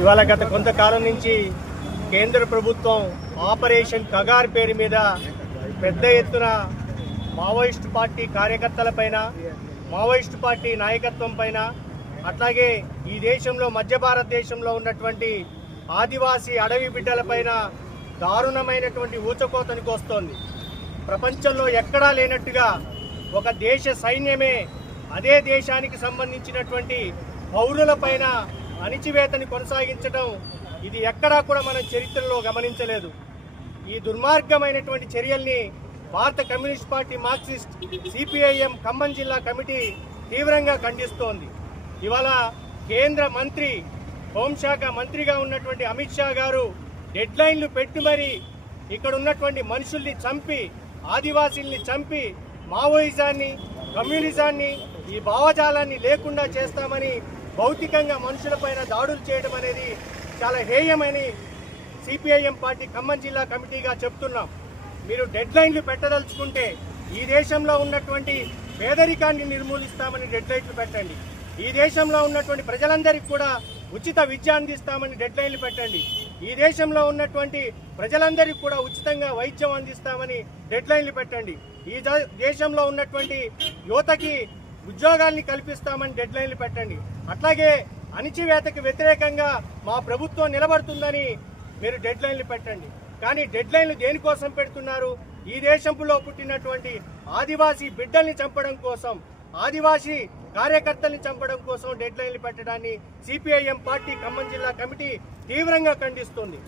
ఇవాళ గత కొంతకాలం నుంచి కేంద్ర ప్రభుత్వం ఆపరేషన్ కగార్ పేరు మీద పెద్ద ఎత్తున మావోయిస్టు పార్టీ కార్యకర్తలపైన, మావోయిస్టు పార్టీ నాయకత్వం పైన, అట్లాగే ఈ దేశంలో మధ్య భారతదేశంలో ఉన్నటువంటి ఆదివాసీ అడవి బిడ్డలపైన దారుణమైనటువంటి ఊచకోతనికి వస్తోంది. ప్రపంచంలో ఎక్కడా లేనట్టుగా ఒక దేశ సైన్యమే అదే దేశానికి సంబంధించినటువంటి పౌరులపైన అణిచివేతని కొనసాగించడం ఇది ఎక్కడా కూడా మనం చరిత్రలో గమనించలేదు. ఈ దుర్మార్గమైనటువంటి చర్యల్ని భారత communist party, Marxist, CPIM Khammam జిల్లా కమిటీ తీవ్రంగా ఖండిస్తోంది. ఇవాళ కేంద్ర మంత్రి, హోంశాఖ మంత్రిగా ఉన్నటువంటి అమిత్ షా గారు డెడ్లైన్లు పెట్టి మరి ఇక్కడ ఉన్నటువంటి మనుషుల్ని చంపి, ఆదివాసీల్ని చంపి, మావోయిజాన్ని, కమ్యూనిజాన్ని, ఈ భావజాలాన్ని లేకుండా చేస్తామని భౌతికంగా మనుషులపైన దాడులు చేయడం అనేది చాలా హేయమని సిపిఐఎం పార్టీ ఖమ్మం జిల్లా కమిటీగా చెప్తున్నాం. మీరు డెడ్లైన్లు పెట్టదలుచుకుంటే ఈ దేశంలో ఉన్నటువంటి పేదరికాన్ని నిర్మూలిస్తామని డెడ్లైన్లు పెట్టండి. ఈ దేశంలో ఉన్నటువంటి ప్రజలందరికీ కూడా ఉచిత విద్య అందిస్తామని డెడ్లైన్లు పెట్టండి. ఈ దేశంలో ఉన్నటువంటి ప్రజలందరికీ కూడా ఉచితంగా వైద్యం అందిస్తామని డెడ్లైన్లు పెట్టండి. ఈ దేశంలో ఉన్నటువంటి యువతకి ఉద్యోగాల్ని కల్పిస్తామని డెడ్లైన్లు పెట్టండి. అట్లాగే అణిచివేతకు వ్యతిరేకంగా మా ప్రభుత్వం నిలబడుతుందని మీరు డెడ్లైన్లు పెట్టండి. కానీ డెడ్లైన్లు దేనికోసం పెడుతున్నారు? ఈ దేశంలో పుట్టినటువంటి ఆదివాసీ బిడ్డల్ని చంపడం కోసం, ఆదివాసీ కార్యకర్తల్ని చంపడం కోసం డెడ్లైన్లు పెట్టడాన్ని సిపిఐఎం పార్టీ ఖమ్మం జిల్లా కమిటీ తీవ్రంగా ఖండిస్తుంది.